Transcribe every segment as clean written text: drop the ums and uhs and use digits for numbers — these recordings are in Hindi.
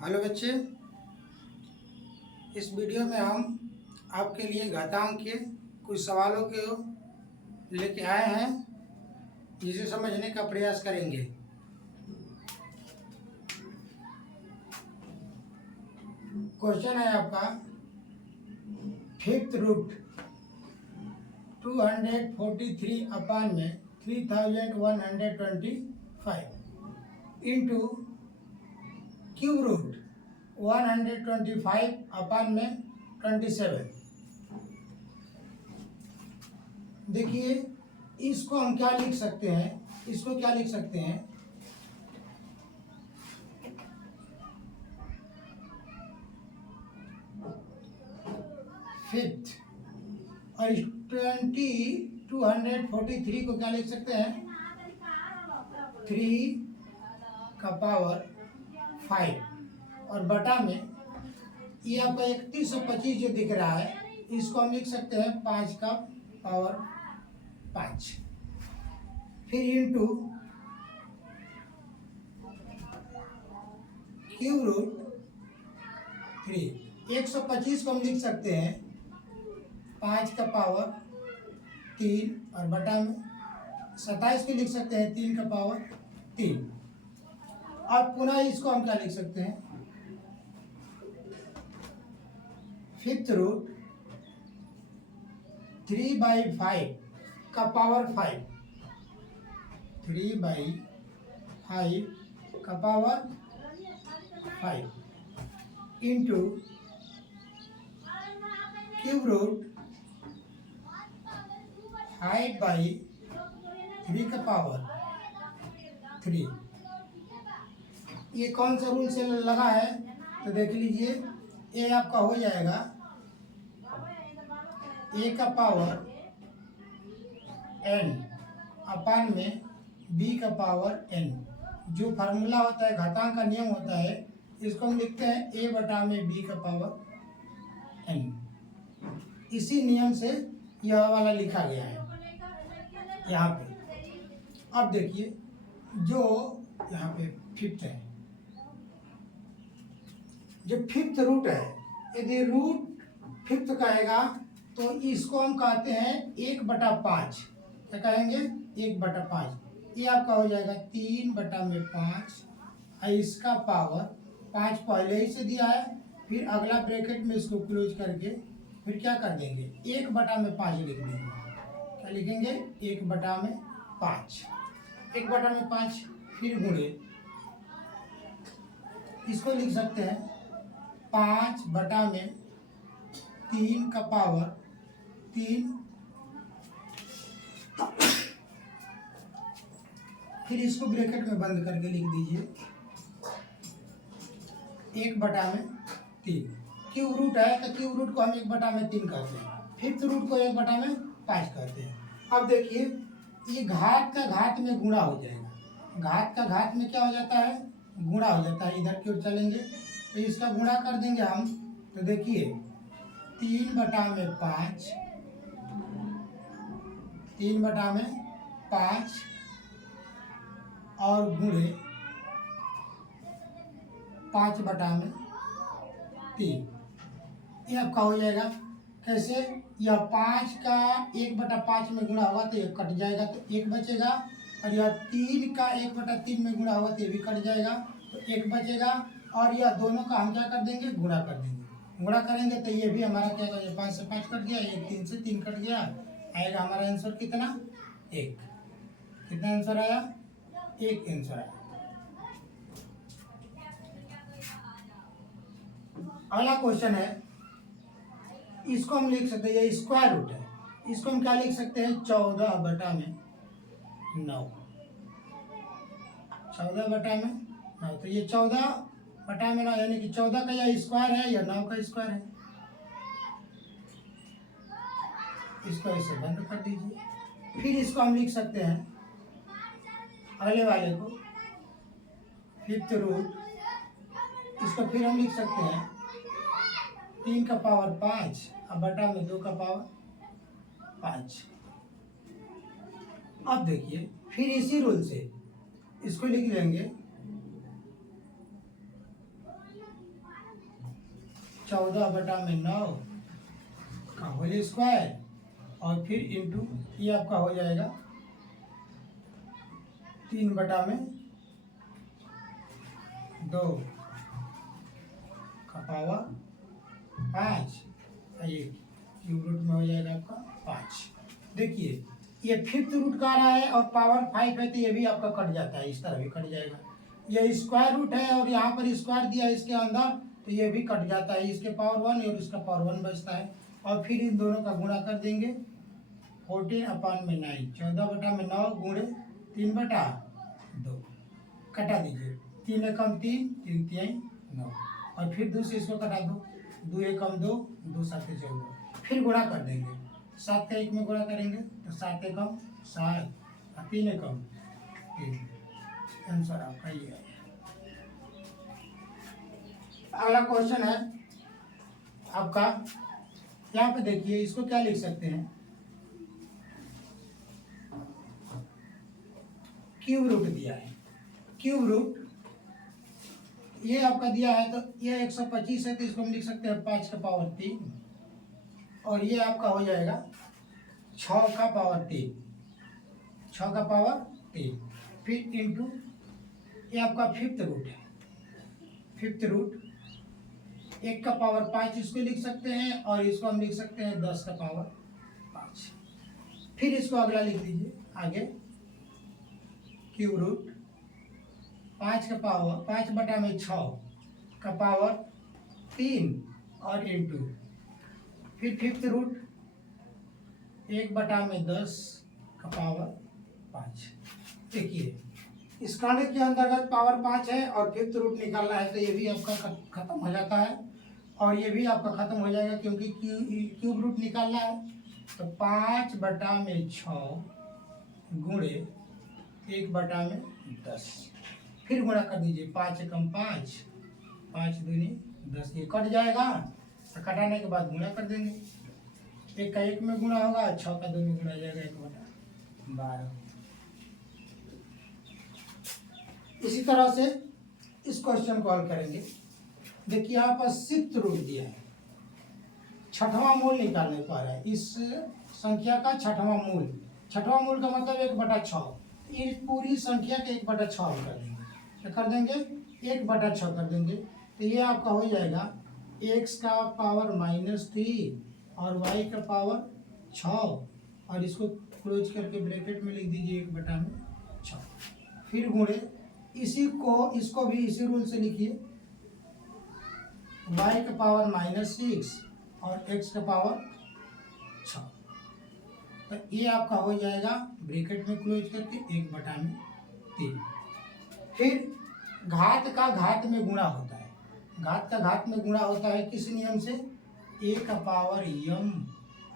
हेलो बच्चे, इस वीडियो में हम आपके लिए घातांक के कुछ सवालों को लेके आए हैं जिसे समझने का प्रयास करेंगे। क्वेश्चन है आपका, फिफ्थ रूट 243 अपान में 3125 इंटू क्यूब रूट 125 अपान में 27। देखिए, इसको हम क्या लिख सकते हैं, इसको क्या लिख सकते हैं, फिफ्थ, और 243 को क्या लिख सकते हैं, 3 का पावर 5, और बटा में ये आपका 3125 जो दिख रहा है, इसको हम लिख सकते हैं 5 का पावर 5, फिर इंटू क्यूब रूट 3। 125 को हम लिख सकते हैं 5 का पावर 3, और बटा में 27 को लिख सकते हैं 3 का पावर 3। अब पुनः इसको हम क्या लिख सकते हैं, फिफ्थ रूट 3/5 का पावर 5, 3/5 का पावर 5 इंटू क्यूब रूट 5/3 का पावर 3। ये कौन सा रूल से लगा है, तो देख लीजिए, ए आपका हो जाएगा ए का पावर n अपान में b का पावर n। जो फार्मूला होता है, घातांक का नियम होता है, इसको हम लिखते हैं a बटा में b का पावर n। इसी नियम से यह वाला लिखा गया है यहाँ पे। अब देखिए, जो यहाँ पे फिफ्थ है, जो फिफ्थ रूट है, यदि रूट फिफ्थ कहेगा तो इसको हम कहते हैं 1/5। क्या कहेंगे, 1/5। ये आपका हो जाएगा 3/5, और इसका पावर 5 पहले ही से दिया है, फिर अगला ब्रैकेट में इसको क्लोज करके फिर क्या कर देंगे, 1/5 लिख देंगे। क्या लिखेंगे, 1/5, 1/5, फिर गुणे, इसको लिख सकते हैं 5/3 का पावर 3, फिर इसको ब्रैकेट में बंद करके लिख दीजिए 1/3। क्यूब रूट है तो क्यूब रूट को हम 1/3 कहते हैं, फिफ्थ रूट को 1/5 कहते हैं। अब देखिए, ये घात का घात में गुणा हो जाएगा, घात का घात में क्या हो जाता है, गुणा हो जाता है। इधर की ओर चलेंगे तो इसका गुणा कर देंगे हम, तो देखिए 3/5, 3/5 और गुणे 5/3। ये आपका हो जाएगा कैसे, यह 5 का 1/5 में गुणा होगा तो ये कट जाएगा, तो 1 बचेगा, और यह 3 का 1/3 में गुणा होगा तो ये भी कट जाएगा, तो 1 बचेगा, और यह दोनों का हम क्या कर देंगे, गुणा कर देंगे। गुणा करेंगे तो ये भी हमारा क्या करेंगे, 5 से 5 कट गया, ये 3 से 3 कट गया, आएगा हमारा आंसर कितना, 1। कितना आंसर आया, 1 आंसर आया। अगला क्वेश्चन है, इसको हम लिख सकते हैं, ये स्क्वायर रूट है, इसको हम क्या लिख सकते हैं, 14/9, 14/9। तो ये 14/9 यानी कि 14 का या स्क्वायर है या 9 का स्क्वायर है। इसको ऐसे बंद कर दीजिए, फिर इसको हम लिख सकते हैं अगले वाले को, फिफ्थ रूट, इसको फिर हम लिख सकते हैं 3 का पावर 5 और बटा में 2 का पावर 5। अब देखिए, फिर इसी रूल से इसको लिख लेंगे 14/9 का होल स्क्वायर और फिर इंटू ये आपका हो जाएगा 3/2 का पावर 5। ये क्यूब रूट में हो जाएगा आपका 5। देखिए ये फिफ्थ रूट का आ रहा है और पावर 5 है, तो ये भी आपका कट जाता है, इस तरह भी कट जाएगा। ये स्क्वायर रूट है और यहाँ पर स्क्वायर दिया है इसके अंदर, तो ये भी कट जाता है, इसके पावर 1 और इसका पावर 1 बचता है। और फिर इन दोनों का गुणा कर देंगे 14/9 14/9 गुणे 3/2 कटा दीजिए, 3 एकम 3 3 3 9 और फिर 2 से इसको कटा दो, 2 एकम 2 2 7 14 फिर गुणा कर देंगे, 7 का 1 में गुणा करेंगे तो 7 एकम 7 और 3 एकम 3। आंसर आपका ये है। अगला क्वेश्चन है आपका, यहाँ पे देखिए इसको क्या लिख सकते हैं, क्यूब रूट दिया है। क्यूब रूट ये आपका दिया है, तो ये 125 है, तो इसको हम लिख सकते हैं 5 का पावर 3 और ये आपका हो जाएगा 6 का पावर 3 6 का पावर 3 फिर इंटू ये आपका फिफ्थ रूट है। फिफ्थ रूट 1 का पावर 5 इसको लिख सकते हैं और इसको हम लिख सकते हैं 10 का पावर 5। फिर इसको अगला लिख दीजिए आगे, क्यूब रूट 5 का पावर 5/6 का पावर 3 और इंटू फिर फिफ्थ रूट 1/10 का पावर 5। देखिए इस कांडे के अंतर्गत पावर 5 है और फिफ्थ रूट निकालना है, तो ये भी आपका खत्म हो जाता है और ये भी आपका खत्म हो जाएगा, क्योंकि क्यूब रूट निकालना है। तो 5/6 गुणे 1/10 फिर गुणा कर दीजिए, 5 एकम 5 5 दूनी 10, ये कट जाएगा तो कटाने के बाद गुणा कर देंगे, 1 का 1 में गुणा होगा, 6 का 2 में गुणा जाएगा 1/12। इसी तरह से इस क्वेश्चन को हल करेंगे। देखिए यहाँ पर सिक्स्थ रूट दिया है, छठवां मूल निकालने को आ रहा है, इस संख्या का छठवां मूल। छठवां मूल का मतलब 1/6, इस पूरी संख्या के 1/6 हम कर देंगे, तो कर देंगे 1/6 कर देंगे, तो ये आपका हो जाएगा x का पावर -3 और y का पावर 6 और इसको क्लोज करके ब्रैकेट में लिख दीजिए 1/6 फिर गुणे इसको भी इसी रूल से लिखिए, y का पावर -6 और x का पावर 6, तो ये आपका हो जाएगा ब्रैकेट में क्लोज करके 1/3। फिर घात का घात में गुणा होता है, घात का घात में गुणा होता है किस नियम से, a का पावर m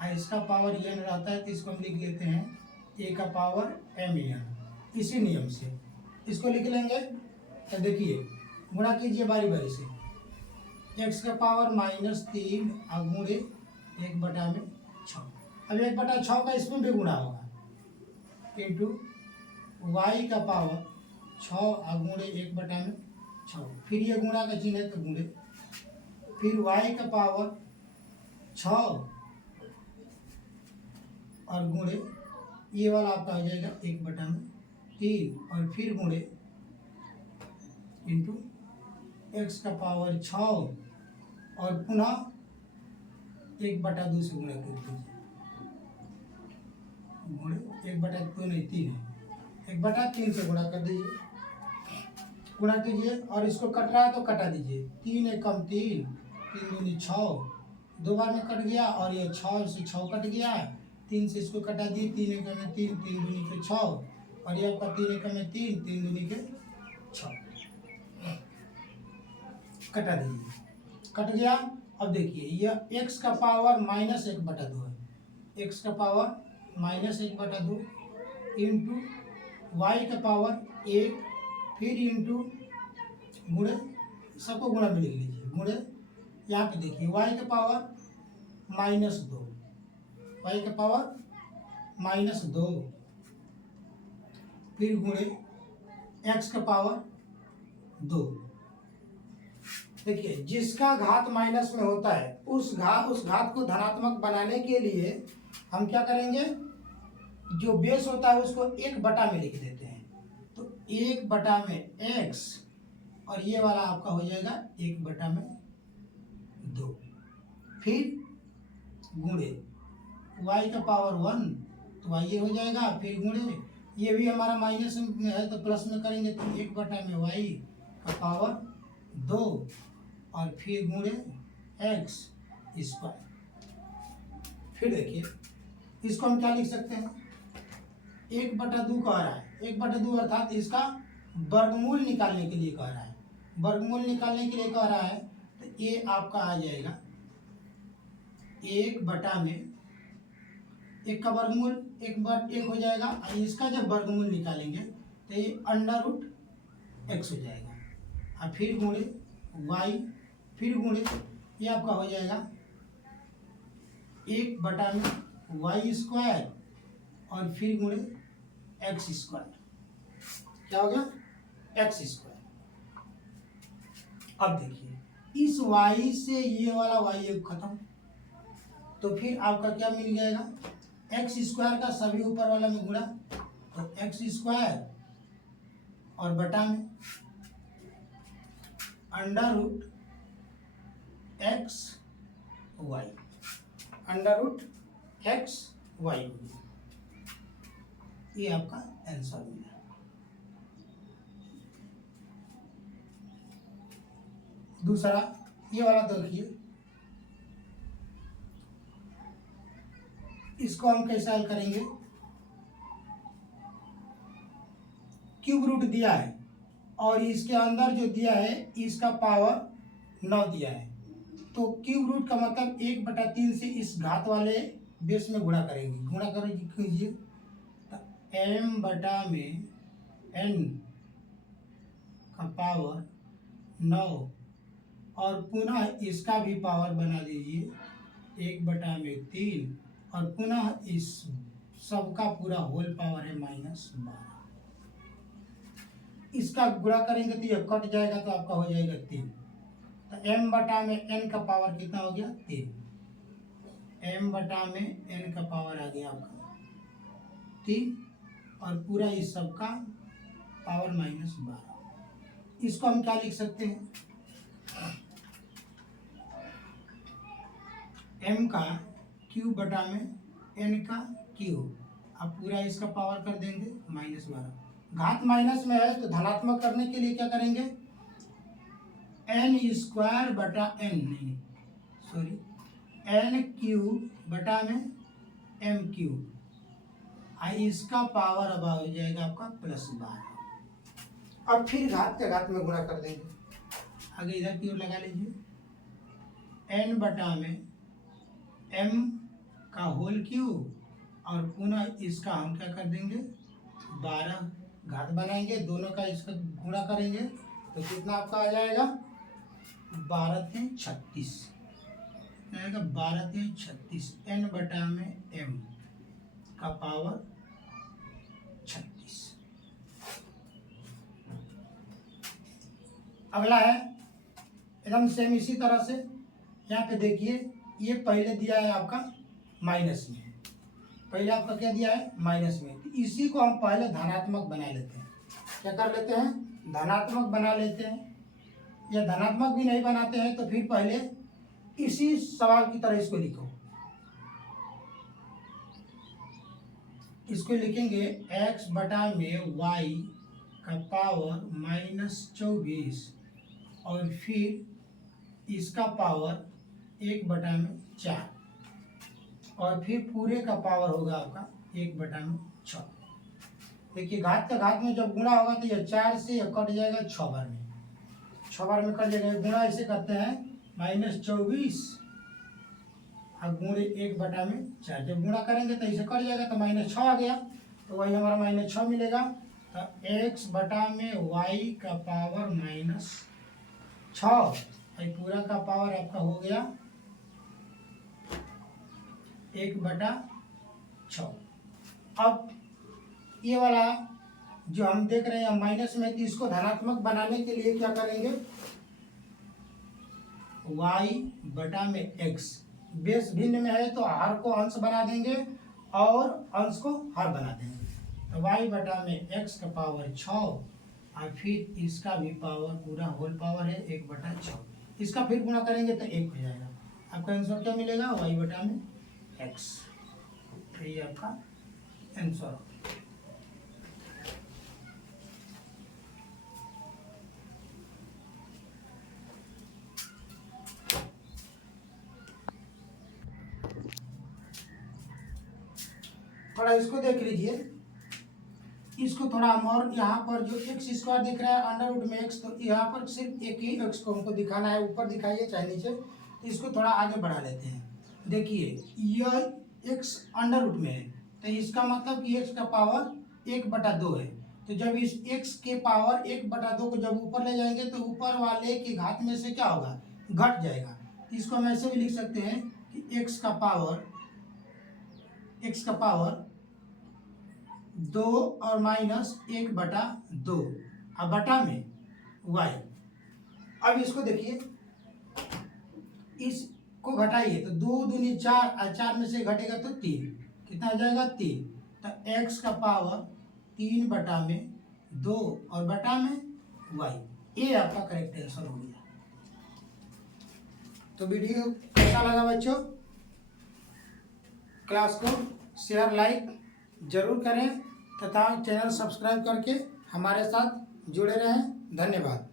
और इसका पावर n रहता है, तो इसको हम लिख लेते हैं a का पावर mn, इसी नियम से इसको लिख लेंगे। तो देखिए गुणा कीजिए बारी बारी से, x का पावर -3 गुणे 1/6, अब 1/6 का इसमें भी गुणा होगा इंटू y का पावर 6 गुणे 1/6, फिर ये गुणा का चिन्ह है तो गुणे, फिर y का पावर 6 और गुणे ये वाला आपका हो जाएगा 1/3 और फिर गुणे इंटू x का पावर 6 और पुनः 1/2 से गुणा कर दीजिए, गुणे 1/2 नहीं 3 है, 1/3 से गुणा कर दीजिए, गुणा कीजिए और इसको कट रहा है तो कटा दीजिए, 3 एकम 3 3 दूनी 6, 2 बार में कट गया और ये 6 से 6 कट गया, 3 से इसको कटा दिए, 3 एकम में 3 3 दूनी के 6 और ये आपका 3 एकम में 3 3 दूनी के 6 कटा दीजिए, कट गया। अब देखिए यह x का पावर -1/2 है, x का पावर -1/2 इंटू y का पावर 1 फिर इंटू गुणे, सबको गुणा में लिख लीजिए, गुणे यहाँ पे देखिए y का पावर -2 y का पावर -2 फिर गुणे x का पावर 2 देखिए जिसका घात माइनस में होता है उस घात को धनात्मक बनाने के लिए हम क्या करेंगे, जो बेस होता है उसको 1 बटा में लिख देते हैं। तो 1 बटा में x और ये वाला आपका हो जाएगा 1/2, फिर गुणे y का पावर 1 तो y ये हो जाएगा, फिर गुणे ये भी हमारा माइनस में है तो प्लस में करेंगे तो 1/में y का पावर 2 और फिर गुणे x स्क्वायर। फिर देखिए इसको हम क्या लिख सकते हैं, 1/2 कह रहा है, 1/2 अर्थात इसका वर्गमूल निकालने के लिए कह रहा है। वर्गमूल निकालने के लिए कह रहा है तो ये आपका आ जाएगा 1 में 1 का वर्गमूल 1 हो जाएगा और इसका जब वर्गमूल निकालेंगे तो ये √x हो जाएगा और फिर गुणे y, फिर गुणे ये आपका हो जाएगा 1 में y स्क्वायर और फिर गुणे x स्क्वायर। क्या हो गया, x स्क्वायर। अब देखिए इस y से ये वाला y खत्म, तो फिर आपका क्या मिल जाएगा, x स्क्वायर का सभी ऊपर वाला में गुणा तो x स्क्वायर और बटा में √xy, √xy ये आपका आंसर मिला। दूसरा ये वाला देखिए, इसको हम कैसे हल करेंगे, क्यूब रूट दिया है और इसके अंदर जो दिया है इसका पावर 9 दिया है, तो क्यूब रूट का मतलब 1/3 से इस घात वाले बेस में गुणा करेंगे। गुणा कीजिए तो m में n का पावर 9 और पुनः इसका भी पावर बना लीजिए 1/3 और पुनः इस सबका पूरा होल पावर है -12। इसका गुणा करेंगे तो ये कट जाएगा तो आपका हो जाएगा 3। तो m में n का पावर कितना हो गया, 3। m में n का पावर आ गया आपका 3 और पूरा इस सबका पावर -12। इसको हम क्या लिख सकते हैं, m का क्यूब बटा में n का क्यूब, अब पूरा इसका पावर कर देंगे -12। घात माइनस में है तो धनात्मक करने के लिए क्या करेंगे, n स्क्वायर बटा n नहीं सॉरी n क्यूब बटा में m क्यूब, इसका पावर अब हो जाएगा आपका +12। अब फिर घात के घात में गुणा कर देंगे, आगे इधर की ओर लगा लीजिए, n बटा में m का होल क्यूब और पुनः इसका हम क्या कर देंगे 12 घात बनाएंगे, दोनों का इसका गुणा करेंगे तो कितना आपका आ जाएगा 12×36 आएगा, 12×36 n बटा में m का पावर 36। अगला है एकदम सेम इसी तरह से, यहाँ पे देखिए ये पहले दिया है आपका माइनस में, पहले आपका क्या दिया है माइनस में, तो इसी को हम पहले धनात्मक बना लेते हैं। क्या कर लेते हैं, धनात्मक बना लेते हैं, या धनात्मक भी नहीं बनाते हैं तो फिर पहले इसी सवाल की तरह इसको लिखो, इसको लिखेंगे x बटा में y का पावर -24 और फिर इसका पावर 1/4 और फिर पूरे का पावर होगा आपका 1/6। देखिए घात का घात में जब गुणा होगा तो ये 4 से ये कट जाएगा 6 बार में, 6 बार में कट जाएगा। गुणा ऐसे करते हैं -24 और गुणे 1/4, जब गुणा करेंगे तो इसे कट जाएगा तो -6 आ गया, तो वही हमारा -6 मिलेगा। तो x बटा में y का पावर -6 पूरा का पावर आपका हो गया 1/6। अब ये वाला जो हम देख रहे हैं माइनस में, तो इसको धनात्मक बनाने के लिए क्या करेंगे, y बटा में x। बेस भिन्न में है तो हर को अंश बना देंगे और अंश को हर बना देंगे। तो y बटा में x का पावर 6 और फिर इसका भी पावर पूरा होल पावर है 1/6। इसका फिर गुणा करेंगे तो 1 हो जाएगा। आपका आंसर क्या मिलेगा? y बटा में x। तो ये आपका आंसर। थोड़ा इसको देख लीजिए, इसको थोड़ा हम और यहाँ पर जो एक्स स्क्वायर दिख रहा है अंडर रूट में एक्स, तो यहाँ पर सिर्फ एक ही एक्स को हमको दिखाना है, ऊपर दिखाइए चाहे नीचे। तो इसको थोड़ा आगे बढ़ा लेते हैं। देखिए यह एक्स अंडर रूट में है तो इसका मतलब कि एक्स का पावर 1/2 है। तो जब इस एक्स के पावर 1/2 को जब ऊपर ले जाएंगे तो ऊपर वाले की घात में से क्या होगा? घट जाएगा। तो इसको हम ऐसे भी लिख सकते हैं कि एक्स का पावर 2 और माइनस 1/2 और बटा में y। अब इसको देखिए, इसको घटाइए तो 2 दूनी 4 और 4 में से घटेगा तो 3। कितना आ जाएगा? 3। तो x का पावर 3/2 और बटा में y। ये आपका करेक्ट आंसर हो गया। तो वीडियो कैसा लगा बच्चों? क्लास को शेयर लाइक जरूर करें तथा चैनल सब्सक्राइब करके हमारे साथ जुड़े रहें। धन्यवाद।